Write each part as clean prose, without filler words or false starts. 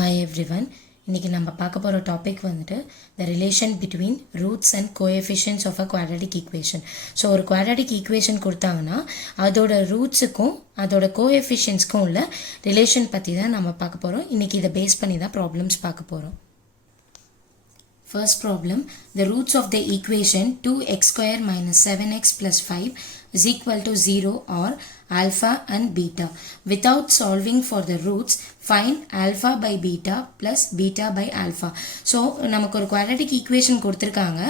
Hi everyone. இன்னைக்கு நம்ம பார்க்க போகிற டாபிக் வந்துட்டு the relation between roots and coefficients of a quadratic equation. So ஒரு quadratic equation கொடுத்தாங்கன்னா அதோட ரூட்ஸுக்கும் அதோட கோஎஃபிஷியன்ஸ்க்கும் உள்ள ரிலேஷன் பற்றி தான் நம்ம பார்க்க போகிறோம். இன்றைக்கி இதை பேஸ் பண்ணி தான் ப்ராப்ளம்ஸ் பார்க்க போகிறோம். First problem, the roots of the equation 2x square minus 7x plus 5 is equal to 0 are alpha and beta. Without solving for the roots, find alpha by beta plus beta by alpha. So, நமக்கு ஒரு quadratic equation கொடுத்திருக்காங்க.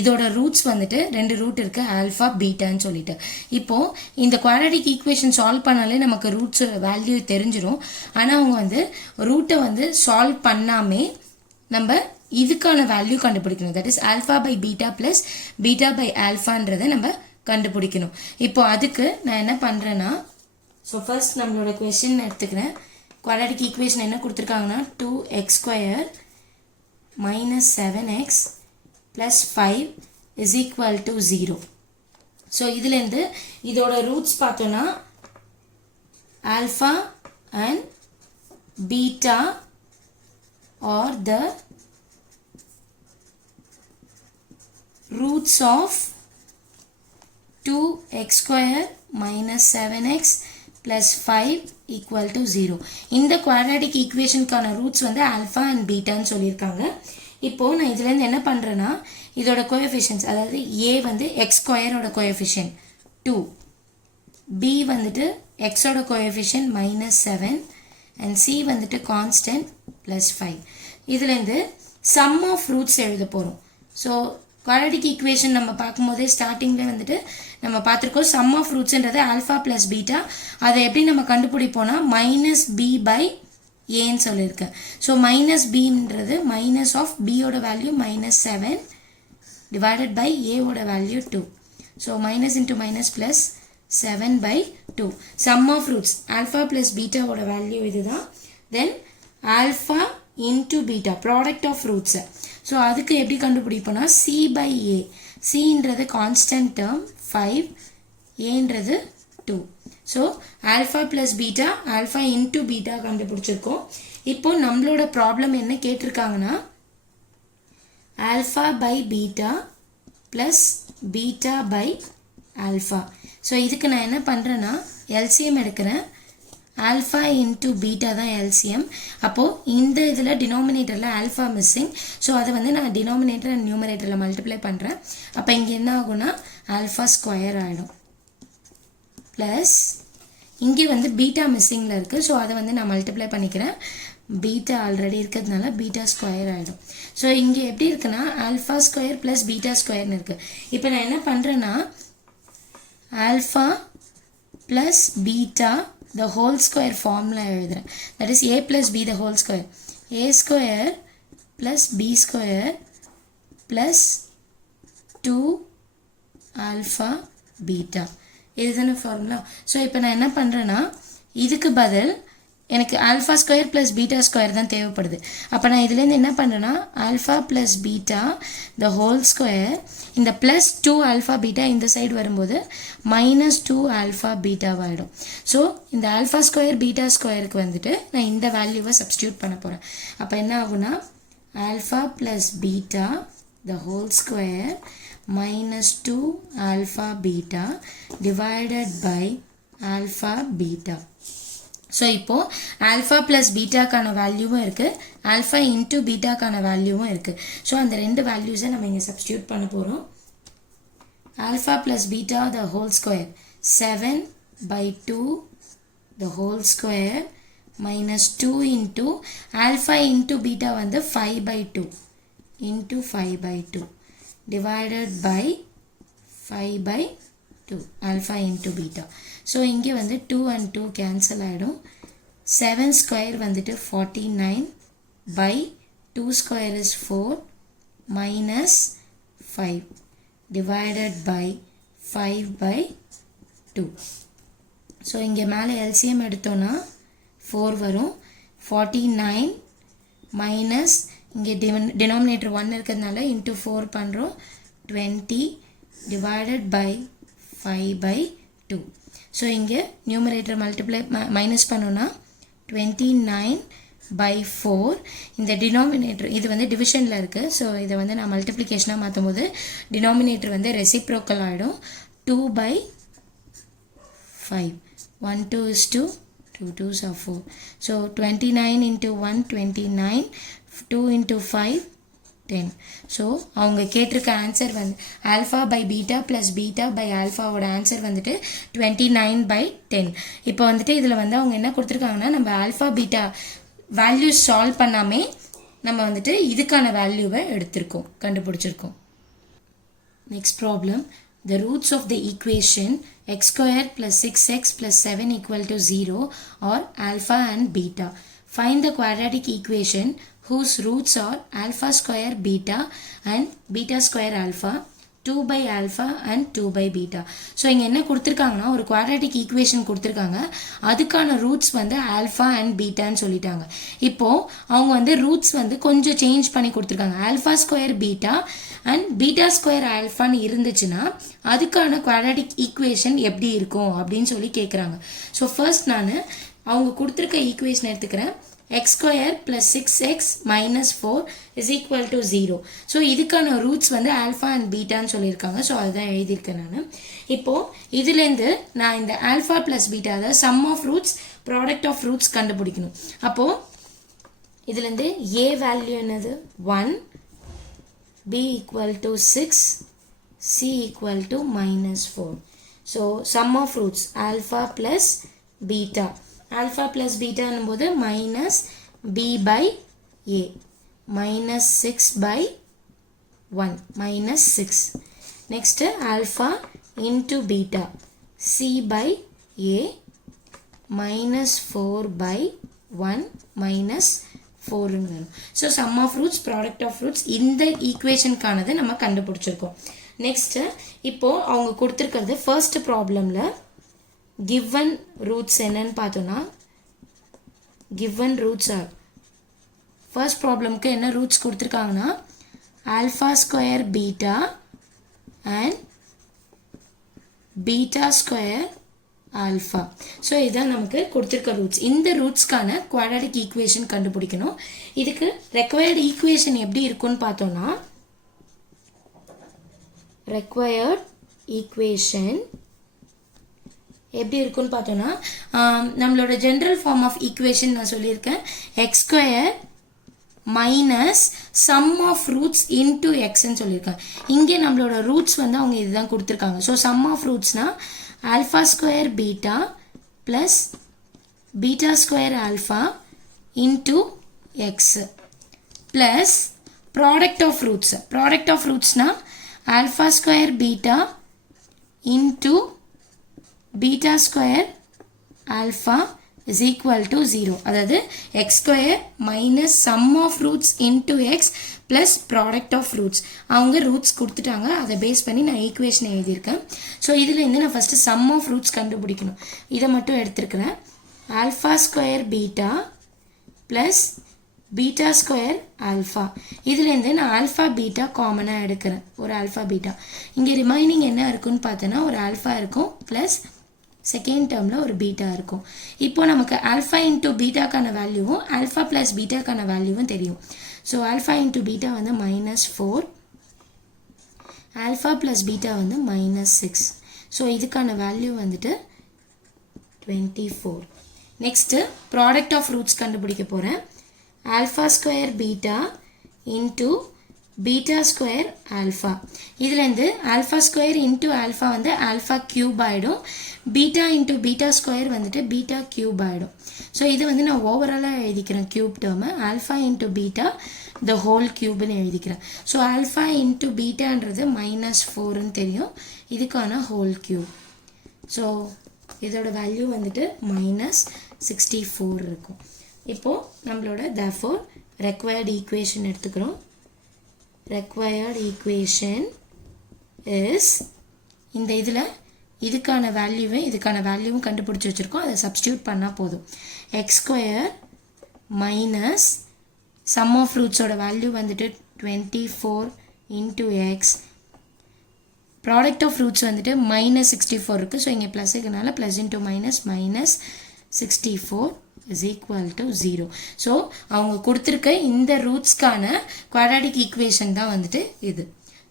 இதோட roots வந்துட்டு ரெண்டு root இருக்கு alpha betaன்னு சொல்லிட்டு. இப்போ இந்த quadratic equation solve பண்ணாலே நமக்கு roots value தெரிஞ்சிரும். ஆனா அவங்க வந்து root வந்து solve பண்ணாமே நம்ம இதுக்கான வேல்யூ கண்டுபிடிக்கணும். That is alpha by beta plus beta by ஆல்ஃபான்றதை நம்ம கண்டுபிடிக்கணும். இப்போ அதுக்கு நான் என்ன பண்ணுறேன்னா, ஸோ ஃபர்ஸ்ட் நம்மளோட கொஸ்டின் எடுத்துக்கிறேன். குவாட்ராட்டிக் ஈக்குவேஷன் என்ன கொடுத்துருக்காங்கன்னா 2x square minus 7x plus 5 is equal to 0. So இதுலேருந்து இதோட ரூட்ஸ் பார்த்தோன்னா alpha and beta are the roots of 2x square minus 7x plus 5 equal to 0. இந்த quadratic equation கான roots வந்து alpha and beta ன்னு சொல்லியிருக்காங்க. இப்போ நான் இதுலேருந்து என்ன பண்ணுறேன்னா, இதோட coefficients அதாவது a வந்து x square ஓட coefficient 2, b வந்துட்டு x ஓட coefficient minus 7 and c வந்துட்டு constant plus 5. இதுலேருந்து sum of roots எழுத போகிறோம். ஸோ quadratic equation நம்ம பார்க்கும்போதே ஸ்டார்டிங்கில் வந்துட்டு நம்ம பார்த்துருக்கோம் sum of rootsன்றது alpha plus beta. அதை எப்படி நம்ம கண்டுபிடிப்போம்னா மைனஸ் பி பை ஏன்னு சொல்லியிருக்கேன். ஸோ மைனஸ் பின்றது மைனஸ் ஆஃப் பியோட வேல்யூ மைனஸ் 7 டிவைடட் பை ஏவோட value 2. So minus into minus plus 7 by 2. sum of roots alpha plus betaவோட வேல்யூ இதுதான். Then alpha into beta product of roots. So அதுக்கு எப்படி கண்டுபிடிப்போம்னா c by a. cன்றது constant term 5, ஏன்றது 2. So alpha plus beta alpha into beta கண்டுபிடிச்சிருக்கோம். இப்போ நம்மளோட ப்ராப்ளம் என்ன கேட்டிருக்காங்கன்னா alpha by beta plus beta by alpha. So இதுக்கு நான் என்ன பண்ணுறேன்னா எல்சிஎம் எடுக்கிறேன். ஆல்ஃபா இன்ட்டு பீட்டா தான் எல்சிஎம். அப்போது இந்த இதில் டினாமினேட்டரில் ஆல்ஃபா மிஸ்ஸிங். ஸோ அதை வந்து நான் டினாமினேட்டர் அண்ட் நியூமரேட்டரில் மல்டிப்ளை பண்ணுறேன். அப்போ இங்கே என்ன ஆகும்னா ஆல்ஃபா ஸ்கொயர் ஆகிடும். ப்ளஸ் இங்கே வந்து பீட்டா மிஸ்ஸிங்கில் இருக்குது. ஸோ அதை வந்து நான் மல்டிப்ளை பண்ணிக்கிறேன். பீட்டா ஆல்ரெடி இருக்கிறதுனால பீட்டா ஸ்கொயர் ஆகிடும். ஸோ இங்கே எப்படி இருக்குன்னா ஆல்ஃபா ஸ்கொயர் ப்ளஸ் பீட்டா ஸ்கொயர்னு இருக்குது. இப்போ நான் என்ன பண்ணுறேன்னா alpha plus beta the whole square formula எழுதுறேன். that is a plus b the whole square. a square plus b square plus 2 alpha beta. இதுதான ஃபார்முலா. ஸோ இப்போ நான் என்ன பண்ணுறேன்னா இதுக்கு பதில் எனக்கு alpha square plus beta square தான் தேவைப்படுது. அப்போ நான் இதுலேருந்து என்ன பண்ணுறேன்னா alpha plus beta the whole square, இந்த ப்ளஸ் 2 ஆல்ஃபா பீட்டா இந்த சைடு வரும்போது மைனஸ் 2 ஆல்ஃபா பீட்டாவாகிடும். ஸோ இந்த ஆல்ஃபா ஸ்கொயர் பீட்டா ஸ்கொயருக்கு வந்துட்டு நான் இந்த வேல்யூவை சப்ஸ்டியூட் பண்ண போகிறேன். அப்போ என்ன ஆகுனா alpha plus beta the whole square minus 2 alpha beta divided by alpha beta. So இப்போது ஆல்ஃபா ப்ளஸ் பீட்டாக்கான வேல்யூவும் இருக்குது, ஆல்ஃபா இன்ட்டு பீட்டாக்கான வேல்யூவும் இருக்குது. ஸோ அந்த ரெண்டு வேல்யூஸை நம்ம இங்கே சப்ஸ்டியூட் பண்ண போகிறோம். Alpha plus beta the whole square 7 by 2 the whole square minus 2 into alpha into beta வந்து 5 by 2 into 5 by 2 divided by 5 by 2 alpha into beta. So இங்கே வந்து 2 and 2 கேன்சல் ஆகிடும். 7 ஸ்கொயர் வந்துட்டு 49 by 2 square is 4 minus 5 divided by 5 by 2. So இங்கே மேலே LCM எடுத்தோன்னா 4 வரும். 49 minus இங்கே டினாமினேட்டர் 1 இருக்கிறதுனால இன்ட்டு 4 பண்ணுறோம் 20 டிவைடட் பை 5 by 2. ஸோ இங்கே நியூமரேட்டர் மல்டிப்ளை மைனஸ் பண்ணோன்னா 29 by 4. இந்த denominator இது வந்து divisionல இருக்கு. ஸோ இதை வந்து நான் மல்டிப்ளிகேஷனாக மாற்றும் போது denominator வந்து reciprocal ஆகிடும். 2 by 5. 1 2 is 2. 2 2s are 4. So 29 into 1 29. 2 into 5 10. So அவங்க கேட்டிருக்க ஆன்சர் வந்து alpha by beta plus beta by ஆல்ஃபாவோட ஆன்சர் வந்துட்டு 29 by 10. இப்போ வந்துட்டு இதில் வந்து அவங்க என்ன கொடுத்துருக்காங்கன்னா நம்ம ஆல்ஃபா பீட்டா வேல்யூஸ் சால்வ் பண்ணாமே நம்ம வந்துட்டு இதுக்கான வேல்யூவை எடுத்திருக்கோம், கண்டுபிடிச்சிருக்கோம். Next problem. The roots of the equation x square plus 6x plus 7 equal to 0 are alpha and beta. Find the quadratic equation whose roots are alpha square beta and beta square alpha, 2 by alpha and 2 by beta. So இங்கே என்ன கொடுத்துருக்காங்கன்னா ஒரு quadratic equation கொடுத்துருக்காங்க, அதுக்கான roots வந்து alpha and பீட்டான்னு சொல்லிட்டாங்க. இப்போது அவங்க வந்து ரூட்ஸ் வந்து கொஞ்சம் சேஞ்ச் பண்ணி கொடுத்துருக்காங்க. Alpha square beta and beta square ஆல்ஃபான்னு இருந்துச்சுன்னா அதுக்கான குவாட்ராட்டிக் ஈக்குவேஷன் எப்படி இருக்கும் அப்படின்னு சொல்லி கேட்குறாங்க. ஸோ ஃபர்ஸ்ட் நான் அவங்க கொடுத்துருக்க ஈக்குவேஷன் எடுத்துக்கிறேன். x square plus 6x minus 4 is equal to 0. So இதுக்கான ரூட்ஸ் வந்து ஆல்ஃபா அண்ட் பீட்டான்னு சொல்லியிருக்காங்க. ஸோ அதுதான் எழுதியிருக்கேன் நான். இப்போது இதுலேருந்து நான் இந்த ஆல்ஃபா ப்ளஸ் பீட்டா அதாவது sum of roots product of roots கண்டுபிடிக்கணும். அப்போது இதுலேருந்து a வேல்யூ என்னது 1, b equal to 6, c equal to minus 4. So sum of roots alpha plus beta. alpha plus beta என்னும்போது minus b by a minus 6 by 1 minus 6. next alpha into beta c by a minus 4 by 1 minus 4. so sum of roots product of roots இந்த ஈக்குவேஷனுக்கானது நம்ம கண்டுபிடிச்சிருக்கோம். Next இப்போ அவங்க கொடுத்துருக்கிறது first ப்ராப்ளம்ல given roots என்னன்னு பார்த்தோம்னா given roots are first problemக்கு என்ன roots கொடுத்துருக்காங்கன்னா alpha square beta and beta square alpha. So இதான் நமக்கு கொடுத்துருக்க ரூட்ஸ். இந்த ரூட்ஸ்க்கான குவாட்ராட்டிக் ஈக்குவேஷன் கண்டுபிடிக்கணும். இதுக்கு ரெக்வயர்டு ஈக்குவேஷன் எப்படி இருக்குன்னு பார்த்தோம்னா ரெக்வயர்ட் ஈக்குவேஷன் எப்படி இருக்குன்னு பார்த்தோன்னா நம்மளோட ஜென்ரல் ஃபார்ம் ஆஃப் ஈக்குவேஷன் நான் சொல்லியிருக்கேன். X square minus sum of roots into எக்ஸ்ன்னு சொல்லியிருக்கேன். இங்கே நம்மளோட ரூட்ஸ் வந்து அவங்க இதுதான் கொடுத்துருக்காங்க. ஸோ சம் ஆஃப் ரூட்ஸ்னா alpha square beta plus beta square alpha into x plus product of roots. Product of ரூட்ஸ்னா alpha square beta into beta square alpha is equal to 0. அதாவது x square minus sum of roots into x plus product of roots. அவங்க roots கொடுத்துட்டாங்க, அதை base பண்ணி நான் equation எழுதியிருக்கேன். So இதுலேருந்து நான் ஃபஸ்ட்டு சம் ஆஃப் ரூட்ஸ் கண்டுபிடிக்கணும். இதை மட்டும் எடுத்துருக்கிறேன். Alpha square beta plus beta square alpha. இதுலேருந்து நான் ஆல்ஃபா பீட்டா காமனாக எடுக்கிறேன், ஒரு ஆல்ஃபா பீட்டா. இங்கே ரிமைனிங் என்ன இருக்குன்னு பார்த்தோன்னா ஒரு ஆல்ஃபா இருக்கும் ப்ளஸ் செகண்ட் டேர்மில் ஒரு பீட்டா இருக்கும். இப்போ நமக்கு ஆல்ஃபா இன்டூ பீட்டாக்கான வேல்யூவும் ஆல்ஃபா ப்ளஸ் பீட்டாக்கான வேல்யூவும் தெரியும். ஸோ ஆல்ஃபா இன்டூ பீட்டா வந்து -4, ஆல்ஃபா ப்ளஸ் பீட்டா வந்து -6. ஸோ இதுக்கான வேல்யூ வந்துட்டு 24. நெக்ஸ்ட்டு ப்ராடக்ட் ஆஃப் ரூட்ஸ் கண்டுபிடிக்க போகிறேன். Alpha square beta into beta square alpha. இதுலேருந்து ஆல்ஃபா ஸ்கொயர் இன்டூ ஆல்ஃபா வந்து ஆல்ஃபா க்யூப் ஆகிடும். பீட்டா இன்டூ பீட்டா ஸ்கொயர் வந்துட்டு பீட்டா க்யூப் ஆகிடும். ஸோ இது வந்து நான் ஓவராலாக எழுதிக்கிறேன் க்யூப் டேர்மை. Alpha into beta the whole க்யூப்னு எழுதிக்கிறேன். ஸோ ஆல்ஃபா இன்டூ பீட்டான்றது -4ன்னு தெரியும், இதுக்கான ஹோல் க்யூப். ஸோ இதோட வேல்யூ வந்துட்டு -64 இருக்கும். இப்போது நம்மளோட therefore required equation எடுத்துக்கிறோம். required equation is இந்த இதில் இதுக்கான வேல்யூவும் கண்டுபிடிச்சி வச்சுருக்கோம், அதை சப்ஸ்டியூட் பண்ணால் போதும். X square minus sum of ரூட்ஸோட வேல்யூ வந்துட்டு 24 into x. Product of roots வந்துட்டு -64 இருக்குது. ஸோ இங்கே ப்ளஸ் இருக்கனால plus into minus -64 is equal to 0. So அவங்க கொடுத்துருக்க இந்த ரூட்ஸ்க்கான குவாட்ராட்டிக் ஈக்குவேஷன் தான் வந்துட்டு இது.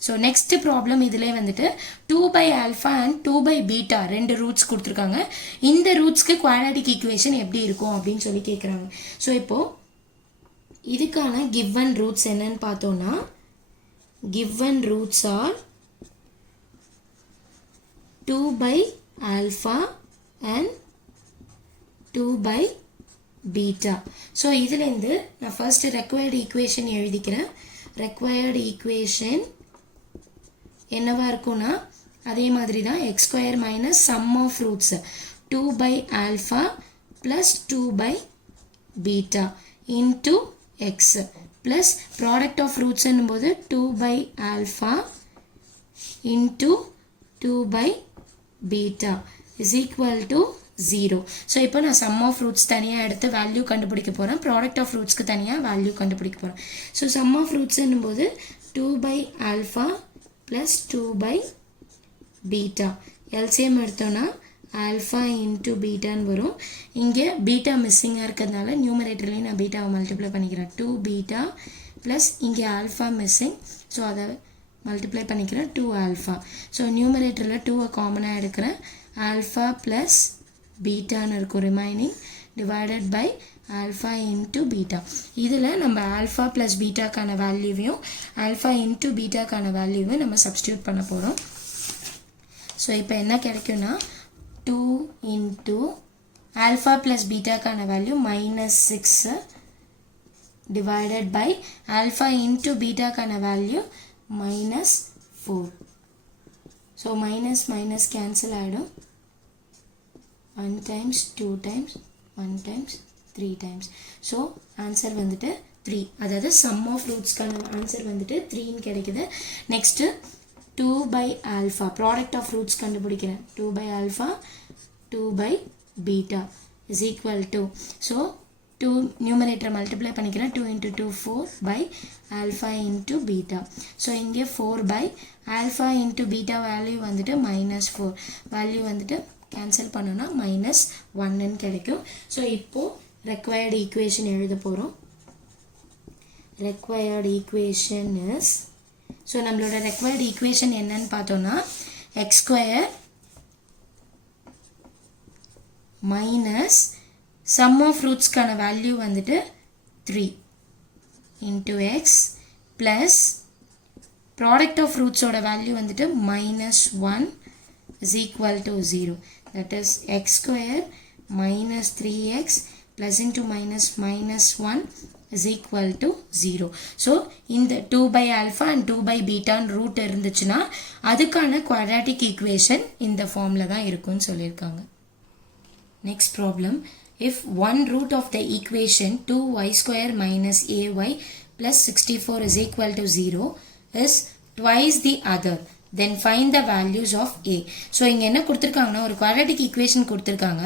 ஸோ நெக்ஸ்ட் ப்ராப்ளம் இதிலே வந்துட்டு 2 by alpha and 2 by beta ரெண்டு ரூட்ஸ் கொடுத்துருக்காங்க. இந்த ரூட்ஸ்க்கு குவாட்ராட்டிக் ஈக்குவேஷன் எப்படி இருக்கும் அப்படின்னு சொல்லி கேட்குறாங்க. ஸோ இப்போது இதுக்கான கிவன் ரூட்ஸ் என்னன்னு பார்த்தோன்னா, given roots are 2 by alpha and 2 by beta. So இதுலேருந்து நான் ஃபர்ஸ்ட் required equation எழுதிக்கிறேன். required equation என்னவா இருக்கும்னா அதே மாதிரி தான் x square minus sum of roots 2 by alpha plus 2 by beta into x plus product of roots என்னும்போது 2 by alpha into 2 by beta is equal to 0. So இப்போ நான் sum of roots தனியாக எடுத்து value கண்டுபிடிக்க போகிறேன். ப்ராடக்ட் ஆஃப் ரூட்ஸ்க்கு தனியாக value கண்டுபிடிக்க போகிறேன். So sum of roots என்னும்போது 2 by alpha plus 2 by beta. LCM எடுத்தோன்னா alpha into betaன்னு வரும். இங்கே பீட்டா மிஸ்ஸிங்காக இருக்கிறதுனால நியூமரேட்டர்லேயும் நான் பீட்டாவை மல்டிப்ளை பண்ணிக்கிறேன். 2 beta ப்ளஸ் இங்கே ஆல்ஃபா மிஸ்ஸிங், ஸோ அதை மல்டிப்ளை பண்ணிக்கிறேன் 2 alpha. ஸோ நியூமரேட்டரில் 2 காமனாக எடுக்கிறேன். ஆல்ஃபா ப்ளஸ் பீட்டான்னு இருக்கும் remaining divided by alpha into beta. இதில் நம்ம ஆல்ஃபா ப்ளஸ் பீட்டாக்கான வேல்யூவையும் ஆல்ஃபா இன்ட்டு பீட்டாக்கான வேல்யூவையும் நம்ம சப்ஸ்டியூட் பண்ண போகிறோம். ஸோ இப்போ என்ன கிடைக்கும்னா 2 into alpha plus beta கான value -6 divided by alpha into beta கான value -4. So minus minus cancel ஆகிடும். 1 times 2 times 1 times 3 times. So answer வந்துட்டு 3, அதாவது சம் ஆஃப் ரூட்ஸ்க்கான ஆன்சர் வந்துட்டு 3ன்னு கிடைக்குது. Next 2 by alpha product of roots கண்டுபிடிக்கிறேன். 2 by alpha 2 by beta is equal to, so 2 numerator multiply பண்ணிக்கிறேன். 2 into 2 4 by alpha into beta. so இங்கே 4 by alpha into beta value வந்துட்டு -4 value வந்துட்டு cancel பண்ணோன்னா -1ன்னு கிடைக்கும். So இப்போது required equation எழுத போகிறோம். required equation is, ஸோ நம்மளோட required equation என்னன்னு பார்த்தோன்னா x square minus sum of rootsக்கான வேல்யூ வந்துட்டு 3 into x plus product of roots ஓட வேல்யூ வந்துட்டு -1 is equal to 0. that is x square minus 3x plus into minus -1 is equal to 0. so இந்த 2 by alpha and 2 by beta root இருந்துச்சுன்னா அதுக்கான quadratic equation இந்த ஃபார்ம்ல தான் இருக்கும்னு சொல்லியிருக்காங்க. next problem, if one root of the equation 2y square minus ay plus 64 is equal to 0 is twice the other, then find the values of a. So இங்கே என்ன கொடுத்துருக்காங்கன்னா ஒரு குவாட்ராட்டிக் ஈக்குவேஷன் கொடுத்துருக்காங்க.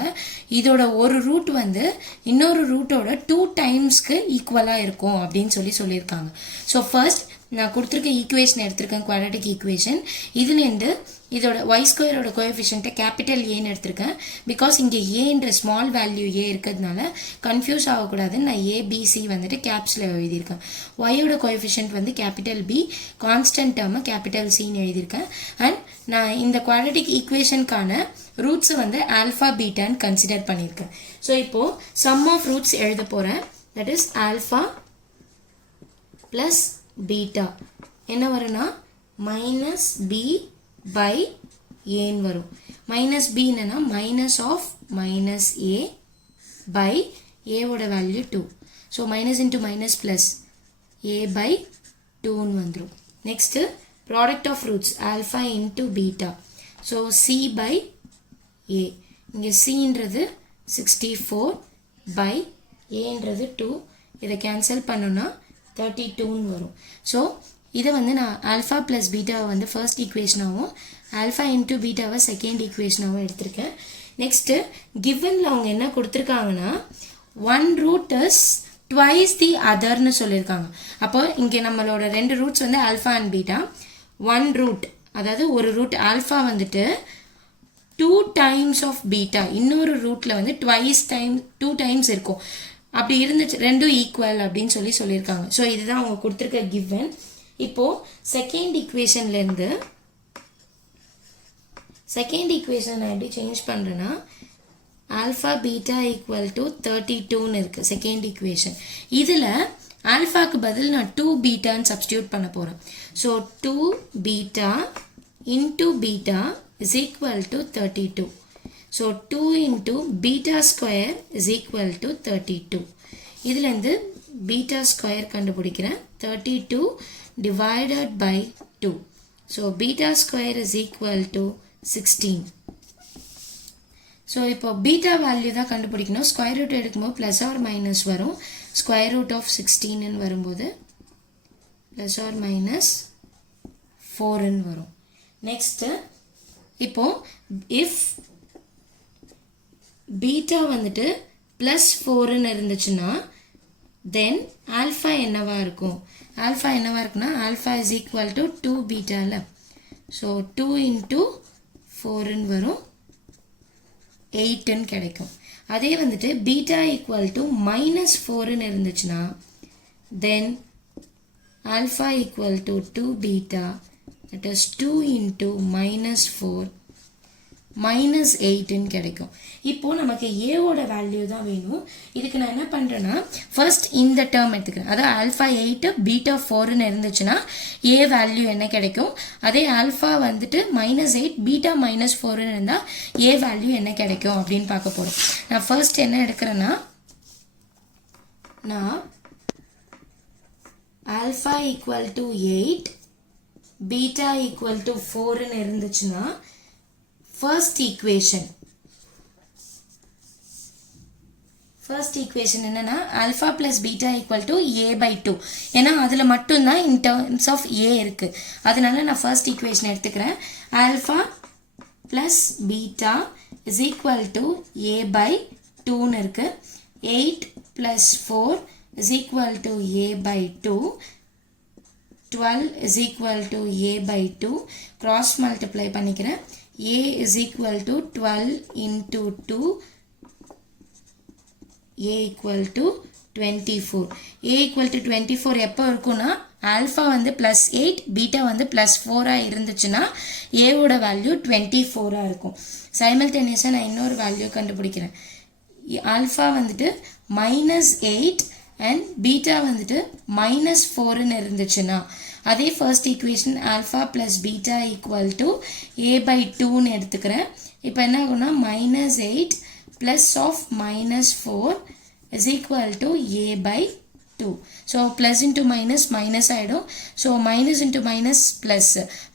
இதோட ஒரு ரூட் வந்து இன்னொரு ரூட்டோட 2 டைம்ஸ்க்கு ஈக்குவலாக இருக்கும் அப்படின்னு சொல்லியிருக்காங்க. ஸோ ஃபர்ஸ்ட் நான் கொடுத்துருக்க ஈக்குவேஷன் எடுத்திருக்கேன் குவாட்ராட்டிக் ஈக்குவேஷன். இதுலேருந்து இதோட ஒய் ஸ்கொயரோட கோஎஃபிஷியன்ட்டை கேபிட்டல் ஏன்னு எடுத்திருக்கேன். பிகாஸ் இங்கே ஏன்ற ஸ்மால் வேல்யூ ஏ இருக்கிறதுனால கன்ஃபியூஸ் ஆகக்கூடாதுன்னு நான் ஏபிசி வந்துட்டு கேப்ஸில் எழுதியிருக்கேன். ஒய்யோட கோஎஃபிஷியன்ட் வந்து கேபிட்டல் பி, கான்ஸ்டன்ட் டேர்மை கேபிட்டல் சின்னு எழுதியிருக்கேன். அண்ட் நான் இந்த குவாட்ராட்டிக் ஈக்குவேஷனுக்கான ரூட்ஸை வந்து ஆல்ஃபா பீட்டான்னு கன்சிடர் பண்ணியிருக்கேன். ஸோ இப்போது சம் ஆஃப் ரூட்ஸ் எழுத போகிறேன். That is alpha plus beta என்ன வரும்னா -b by ஏன்னு வரும். -b என்னன்னா மைனஸ் ஆஃப் -a by ஏவோட value 2. So minus into minus plus a by 2ன்னு வந்துடும். Next product of roots alpha into beta. So c by a, இங்கே cன்றது 64 by aன்றது 2. இதை கேன்சல் பண்ணோன்னா 32ன்னு வரும். ஸோ இதை வந்து நான் ஆல்ஃபா ப்ளஸ் பீட்டாவை வந்து ஃபர்ஸ்ட் ஈக்குவேஷனாகவும் ஆல்ஃபா இன்ட்டு பீட்டாவை செகண்ட் ஈக்குவேஷனாகவும் எடுத்திருக்கேன். நெக்ஸ்ட்டு கிவனில் அவங்க என்ன கொடுத்துருக்காங்கன்னா one root is twice the அதர்னு சொல்லியிருக்காங்க. அப்போ இங்கே நம்மளோட 2 ரூட்ஸ் வந்து alpha and beta. One root, அதாவது ஒரு ரூட் ஆல்ஃபா வந்துட்டு 2 times of beta. இன்னொரு ரூட்டில் வந்து twice time 2 times இருக்கும். அப்படி இருந்துச்சு ரெண்டும் ஈக்குவல் அப்படின்னு சொல்லியிருக்காங்க. ஸோ இதுதான் அவங்க கொடுத்துருக்க கிவன். இப்போது செகண்ட் ஈக்குவேஷன்லேருந்து செகண்ட் ஈக்குவேஷன் நான் எப்படி சேஞ்ச் பண்ணுறேன்னா ஆல்ஃபா பீட்டா ஈக்குவல் டு 32ன்னு இருக்குது செகண்ட் ஈக்குவேஷன். இதில் ஆல்ஃபாக்கு பதில் நான் 2 பீட்டான்னு சப்ஸ்டியூட் பண்ண போகிறேன். So 2 beta into beta is equal to 32. So 2 into beta square is equal to 32. இதுலேருந்து பீட்டா ஸ்கொயர் கண்டுபிடிக்கிறேன். 32 divided by 2. So beta square is equal to 16. So இப்போ beta value தான் கண்டுபிடிக்கணும். ஸ்கொயர் ரூட் எடுக்கும்போது ப்ளஸ் ஆர் மைனஸ் வரும். Square root of 16ன்னு வரும்போது plus R minus 4ன்னு வரும். Next இப்போ இஃப் பீட்டா வந்துட்டு ப்ளஸ் 4ன்னு இருந்துச்சுன்னா தென் ஆல்ஃபா என்னவா இருக்கும்? ஆல்ஃபா என்னவா இருக்குன்னா ஆல்ஃபா இஸ் ஈக்குவல் டு 2 பீட்டாவில். ஸோ 2 இன்டூ 4ன்னு வரும், 8ன்னு கிடைக்கும். அதே வந்துட்டு பீட்டா ஈக்குவல் டு மைனஸ் 4ன்னு இருந்துச்சுன்னா then alpha equal to 2 beta, that is 2 into minus 4 minus 8ன்னு கிடைக்கும். இப்போது நமக்கு ஏவோட வேல்யூ தான் வேணும். இதுக்கு நான் என்ன பண்ணுறேன்னா ஃபர்ஸ்ட் இந்த டேர்ம் எடுத்துக்கிறேன். அதாவது ஆல்ஃபா 8 பீட்டா 4ன்னு இருந்துச்சுன்னா ஏ வேல்யூ என்ன கிடைக்கும், அதே ஆல்ஃபா வந்துட்டு மைனஸ் 8 பீட்டா மைனஸ் 4ன்னு இருந்தால் ஏ வேல்யூ என்ன கிடைக்கும் அப்படின்னு பார்க்க போகிறோம். நான் ஃபர்ஸ்ட் என்ன எடுக்கிறேன்னா நான் alpha equal to 8 beta equal to 4ன்னு இருந்துச்சுன்னா ஃபர்ஸ்ட் ஈக்குவேஷன் என்னன்னா alpha plus beta equal to A by 2. ஏன்னா அதில் மட்டும்தான் இன் டேர்ம்ஸ் ஆஃப் ஏ இருக்குது. அதனால நான் ஃபர்ஸ்ட் ஈக்குவேஷன் எடுத்துக்கிறேன். Alpha plus beta is equal to A by 2ன்னு இருக்குது. 8 plus 4 is equal to A by 2. 12 is equal to a by 2. Cross multiply பண்ணிக்கிறேன். a is equal to 12 into 2. a equal to 24. a equal to 24 எப்போ இருக்குன்னா alpha வந்து plus 8 beta வந்து plus 4 இருந்துச்சுன்னா ஏவோட value 24 இருக்கும். சைமல்டேனியஸாக நான் இன்னொரு வேல்யூ கண்டுபிடிக்கிறேன். ஆல்ஃபா வந்துட்டு மைனஸ் 8 அண்ட் பீட்டா வந்துட்டு மைனஸ் 4ன்னு இருந்துச்சுன்னா அதே first equation alpha plus beta equal to A by 2ன்னு எடுத்துக்கிறேன். இப்போ என்ன ஆகும்னா minus 8 plus of minus 4 is equal to A by 2. So plus into minus minus ஆகிடும். So minus into minus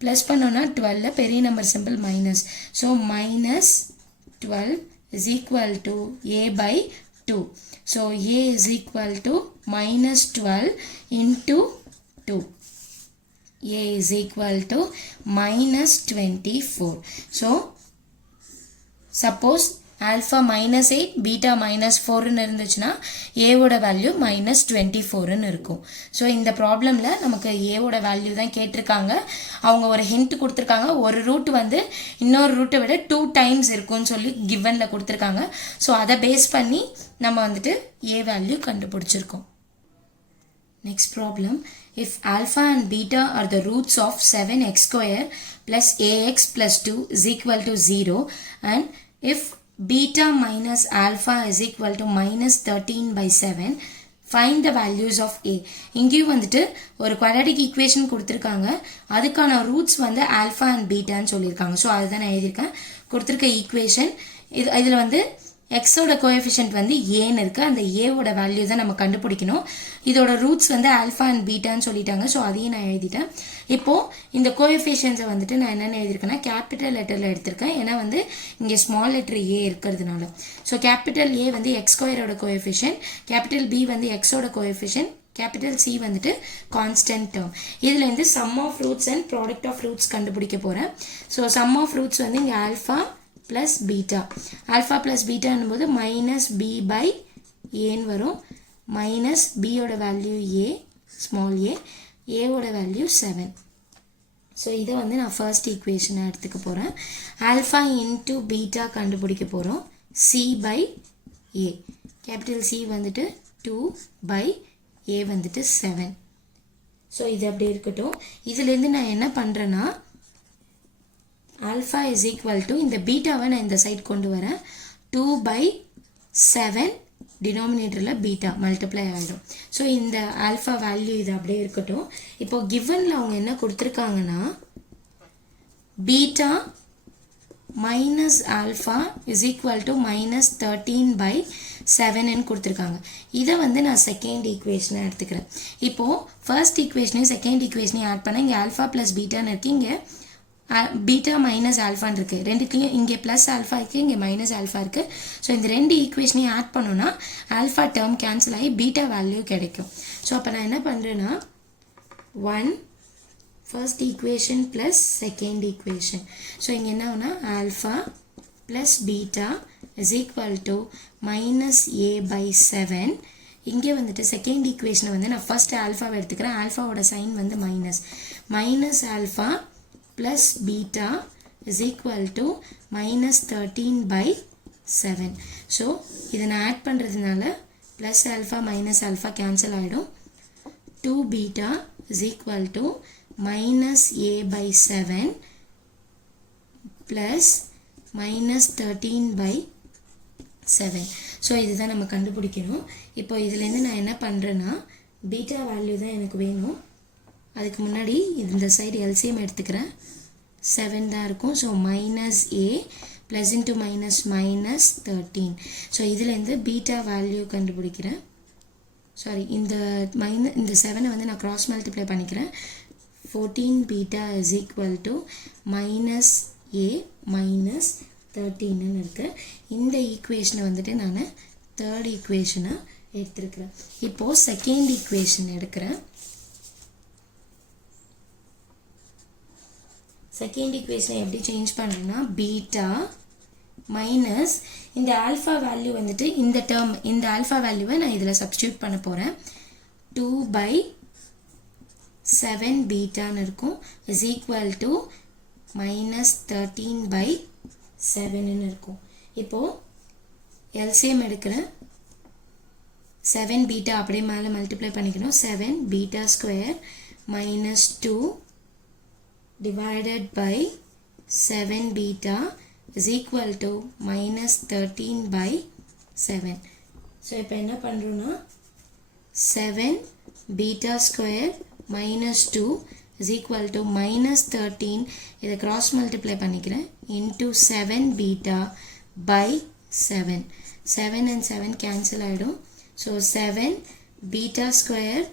plus பண்ணோன்னா 12 பெரிய number simple minus. So minus 12 is equal to a by 2. So a is equal to minus 12 into 2. a is equal to minus 24. So suppose alpha minus 8 beta minus 4 ன்னு இருந்துச்சுன்னா a ஓட value minus 24 ன்னு இருக்கும். So இந்த ப்ராப்ளமில் நமக்கு a ஓட value தான் கேட்டிருக்காங்க. அவங்க ஒரு ஹிண்ட் கொடுத்துருக்காங்க. ஒரு ரூட் வந்து இன்னொரு ரூட்டை விட 2 டைம்ஸ் இருக்கும்னு சொல்லி கிவனில் கொடுத்துருக்காங்க. ஸோ அதை பேஸ் பண்ணி நம்ம வந்துட்டு a வேல்யூ கண்டுபிடிச்சிருக்கோம். Next problem, if alpha and beta are the roots of 7x square plus ax plus 2 is equal to 0 and if beta minus alpha is equal to minus 13 by 7, find the values of a. இங்கேயும் வந்துட்டு ஒரு quadratic equation கொடுத்துருக்காங்க. அதுக்கான roots வந்து alpha and பீட்டான்னு சொல்லியிருக்காங்க. So அதுதான் நான் எழுதியிருக்கேன். கொடுத்துருக்க ஈக்குவேஷன் இதில் வந்து எக்ஸோட கோஎஃபிஷியன்ட் வந்து ஏன்னு இருக்குது. அந்த ஏவோட வேல்யூ தான் நம்ம கண்டுபிடிக்கணும். இதோட ரூட்ஸ் வந்து ஆல்ஃபா அண்ட் பீட்டான்னு சொல்லிட்டாங்க. ஸோ அதையும் நான் எழுதிட்டேன். இப்போது இந்த கோஎஃபிஷியன்ஸை வந்துட்டு நான் என்னென்ன எழுதியிருக்கேன்னா கேபிட்டல் லெட்டரில் எடுத்திருக்கேன். ஏன்னா வந்து இங்கே ஸ்மால் லெட்டர் ஏ இருக்கிறதுனால. ஸோ கேபிட்டல் ஏ வந்து எக்ஸ் ஸ்கொயரோட கோஎஃபிஷியன்ட், கேபிட்டல் பி வந்து எக்ஸோட கோஎஃபிஷியன்ட், கேபிட்டல் சி வந்துட்டு கான்ஸ்டன்ட் டேர்ம். இதில் வந்து sum of roots and product of roots கண்டுபிடிக்க போகிறேன். ஸோ சம் ஆஃப் ரூட்ஸ் வந்து இங்கே alpha plus beta. Alpha plus பீட்டான்னும் போது மைனஸ் பி பை ஏன்னு வரும். மைனஸ் பியோட வேல்யூ ஏ ஸ்மால் ஏ, ஏவோட வேல்யூ 7. ஸோ இதை வந்து நான் ஃபர்ஸ்ட் ஈக்குவேஷனை எடுத்துக்க போகிறேன். ஆல்ஃபா இன்ட்டு பீட்டா கண்டுபிடிக்க போகிறோம். C by A, capital C வந்துட்டு 2 பை ஏ வந்துட்டு 7. ஸோ இது அப்படி இருக்கட்டும். இதுலேருந்து நான் என்ன பண்ணுறேன்னா ஆல்ஃபா இஸ் ஈக்குவல் டு இந்த பீட்டாவை நான் இந்த சைட் கொண்டு வரேன். 2 பை 7 டினாமினேட்டரில் பீட்டா மல்டிப்ளை ஆகிடும். ஸோ இந்த ஆல்ஃபா வேல்யூ இது அப்படியே இருக்கட்டும். இப்போ கிவனில் அவங்க என்ன கொடுத்துருக்காங்கன்னா beta minus alpha is equal to minus 13 by 7ன்னு கொடுத்துருக்காங்க. இதை வந்து நான் செகண்ட் ஈக்குவேஷனை எடுத்துக்கிறேன். இப்போது ஃபர்ஸ்ட் ஈக்குவேஷனையும் செகண்ட் ஈக்குவேஷனையும் ஆட் பண்ணால் இங்கே ஆல்ஃபா ப்ளஸ் பீட்டான்னு இருக்குது, இங்கே பீட்டா மைனஸ் ஆல்ஃபான்னு இருக்குது. ரெண்டுத்துலேயும் இங்கே ப்ளஸ் ஆல்ஃபா இருக்குது, இங்கே மைனஸ் ஆல்ஃபா இருக்குது. ஸோ இந்த ரெண்டு ஈக்குவேஷனையும் ஆட் பண்ணோன்னா ஆல்ஃபா டேர்ம் கேன்சல் ஆகி பீட்டா வேல்யூ கிடைக்கும். ஸோ அப்போ நான் என்ன பண்ணுறேன்னா 1 first equation plus second equation. So இங்கே என்ன ஆகுனா alpha plus beta is equal to minus A by 7. இங்கே வந்துட்டு செகண்ட் ஈக்குவேஷனை வந்து நான் ஃபர்ஸ்ட் ஆல்ஃபாவை எடுத்துக்கிறேன். ஆல்ஃபாவோட சைன் வந்து minus alpha plus beta is equal to minus 13 by 7. So இதை நான் ஆட் பண்ணுறதுனால plus alpha minus alpha cancel ஆகிடும். 2 beta is equal to minus a by 7 plus minus 13 by 7. So இதுதான் நம்ம கண்டுபிடிக்கணும். இப்போ இதுலேருந்து நான் என்ன பண்ணுறேன்னா பீட்டா வேல்யூ தான் எனக்கு வேணும். அதுக்கு முன்னாடி இந்த சைடு எல்சிஎம் எடுத்துக்கிறேன். 7 தான் இருக்கும். So minus A plus into minus minus 13. So இதுலேருந்து பீட்டா வேல்யூ கண்டுபிடிக்கிறேன். சாரி, இந்த 7 வந்து நான் கிராஸ் மல்டிப்ளை பண்ணிக்கிறேன். 14 beta is equal to minus A minus 13ன்னு இருக்குது. இந்த ஈக்குவேஷனை வந்துட்டு நான் தேர்ட் ஈக்குவேஷனாக எடுத்துருக்கிறேன். இப்போது செகண்ட் ஈக்குவேஷன் எடுக்கிறேன். செகண்ட் ஈக்குவேஷனை எப்படி சேஞ்ச் பண்ணுறேன்னா பீட்டா மைனஸ் இந்த ஆல்ஃபா வேல்யூ வந்துட்டு இந்த ஆல்ஃபா வேல்யூவை நான் இதில் சப்ஸ்டியூட் பண்ண போகிறேன். 2 பை 7 பீட்டான்னு இருக்கும் is equal to minus 13 by 7ன்னு இருக்கும். இப்போது எல்சிஎம் எடுக்கிறேன். 7 பீட்டா அப்படியே மேலே மல்டிப்ளை பண்ணிக்கணும். 7 beta square minus 2 divided by 7 beta is equal to minus 13 by 7. So இப்போ என்ன பண்ணுறோன்னா 7 beta square minus 2 is equal to minus 13, இதை cross multiply பண்ணிக்கிறேன், into 7 beta by 7. 7 and 7 cancel ஆகிடும். So 7 beta square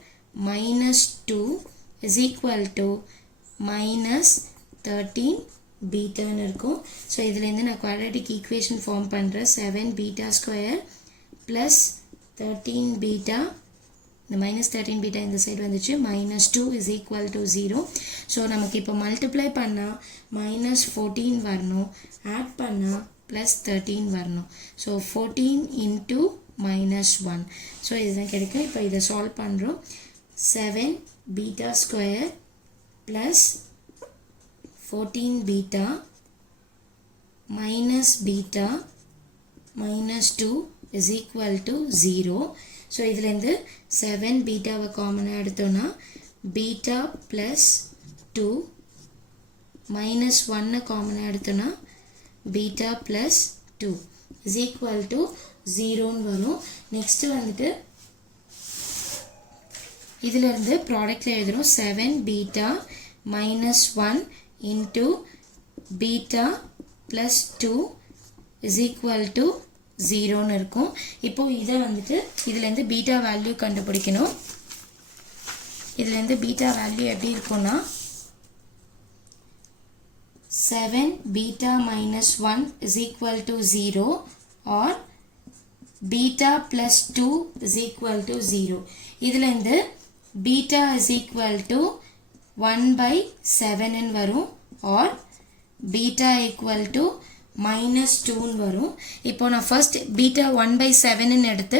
minus 2 is equal to minus 13 பீட்டான்னு இருக்கும். So இதுலேருந்து நான் quadratic equation form பண்ணுறேன். 7 பீட்டா ஸ்கொயர் ப்ளஸ் 13 பீட்டா, இந்த மைனஸ் 13 பீட்டா இந்த side வந்துச்சு, minus 2 is equal to 0. So நமக்கு இப்போ மல்டிப்ளை பண்ணால் மைனஸ் 14 வரணும், ஆட் பண்ணால் ப்ளஸ் 13 வரணும். So 14 into minus 1. ஸோ இதுதான் கிடைக்கும். இப்போ இதை சால்வ் பண்ணுறோம். 7 beta square plus 14 beta minus beta minus 2 is equal to 0. So இதுலேருந்து 7 பீட்டாவை காமனாக எடுத்தோன்னா பீட்டா ப்ளஸ் 2 மைனஸ் 1 காமனாக எடுத்தோன்னா beta plus 2 is equal to 0ன்னு வரும். நெக்ஸ்ட்டு வந்துட்டு இதிலிருந்து ப்ராடக்டில் எழுதுகிறோம். 7 beta minus 1 into beta plus 2 is equal to 0ன்னு இருக்கும். இப்போது இதை வந்துட்டு இதுலேருந்து பீட்டா வேல்யூ கண்டுபிடிக்கணும். இதுலேருந்து பீட்டா வேல்யூ எப்படி இருக்கும்னா 7 beta minus 1 is equal to 0 or beta plus 2 is equal to 0. இதிலிருந்து beta is equal to 1 by 7 ன்னு வரும் or beta equal to minus 2 ன்னு வரும். இப்போ நான் first beta 1 by 7 ன்னு எடுத்து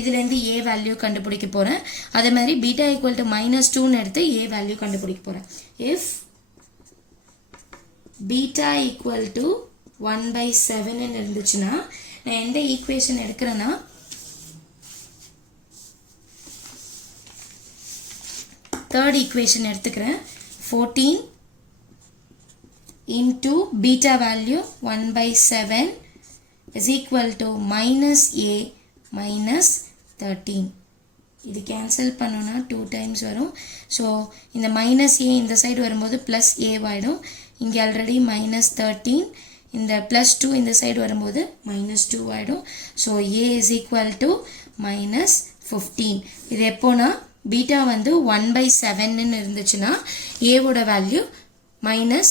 இதிலிருந்து a வேல்யூ கண்டுபிடிக்க போகிறேன். அதே மாதிரி beta equal to minus 2 ன்னு எடுத்து a வேல்யூ கண்டுபிடிக்க போகிறேன். If பீட்டா ஈக்குவல் டு 1/7 இருந்துச்சுன்னா நான் எந்த ஈக்குவேஷன் எடுக்கிறேன்னா தேர்ட் ஈக்குவேஷன் எடுத்துக்கிறேன். 14 into beta value 1/7 is equal to minus a minus 13. இது கேன்சல் பண்ணோன்னா 2 times வரும். ஸோ இந்த மைனஸ் ஏ இந்த சைடு வரும்போது ப்ளஸ் ஏ ஆகிடும். இங்கே ஆல்ரெடி minus 13, இந்த ப்ளஸ் 2 இந்த சைடு வரும்போது minus 2 ஆகிடும். So A is equal to minus 15. இது எப்போனா பீட்டா வந்து 1/7 இருந்துச்சுன்னா ஏவோட வேல்யூ minus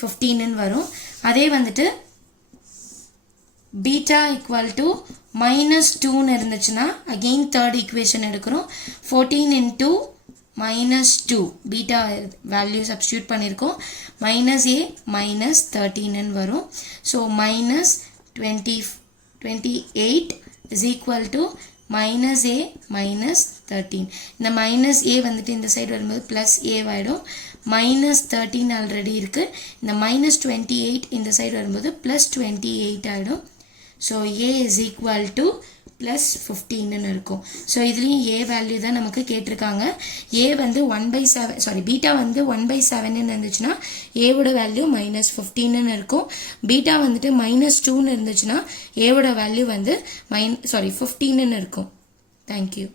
15 வரும். அதே வந்துட்டு பீட்டா ஈக்குவல் டு -2 இருந்துச்சுன்னா அகெயின் தேர்ட் ஈக்குவேஷன் எடுக்கிறோம். 14 into -2 பீட்டா வேல்யூ சப்ஸ்டியூட் பண்ணியிருக்கோம். -a minus 13 வரும். So -28 is equal to -a minus 13. இந்த -a வந்துட்டு இந்த சைடு வரும்போது ப்ளஸ் a ஆகிடும். -13 ஆல்ரெடி இருக்குது. இந்த -28 இந்த சைடு வரும்போது ப்ளஸ் 28 ஆகிடும். So a is equal to plus 15 இருக்கும். ஸோ இதுலேயும் a வேல்யூ தான் நமக்கு கேட்டிருக்காங்க. a வந்து 1/7 பீட்டா வந்து 1/7 இருந்துச்சுன்னா ஏவோட வேல்யூ -15 இருக்கும். பீட்டா வந்துட்டு -2 இருந்துச்சுன்னா ஏவோட வேல்யூ வந்து 15 இருக்கும். தேங்க்யூ.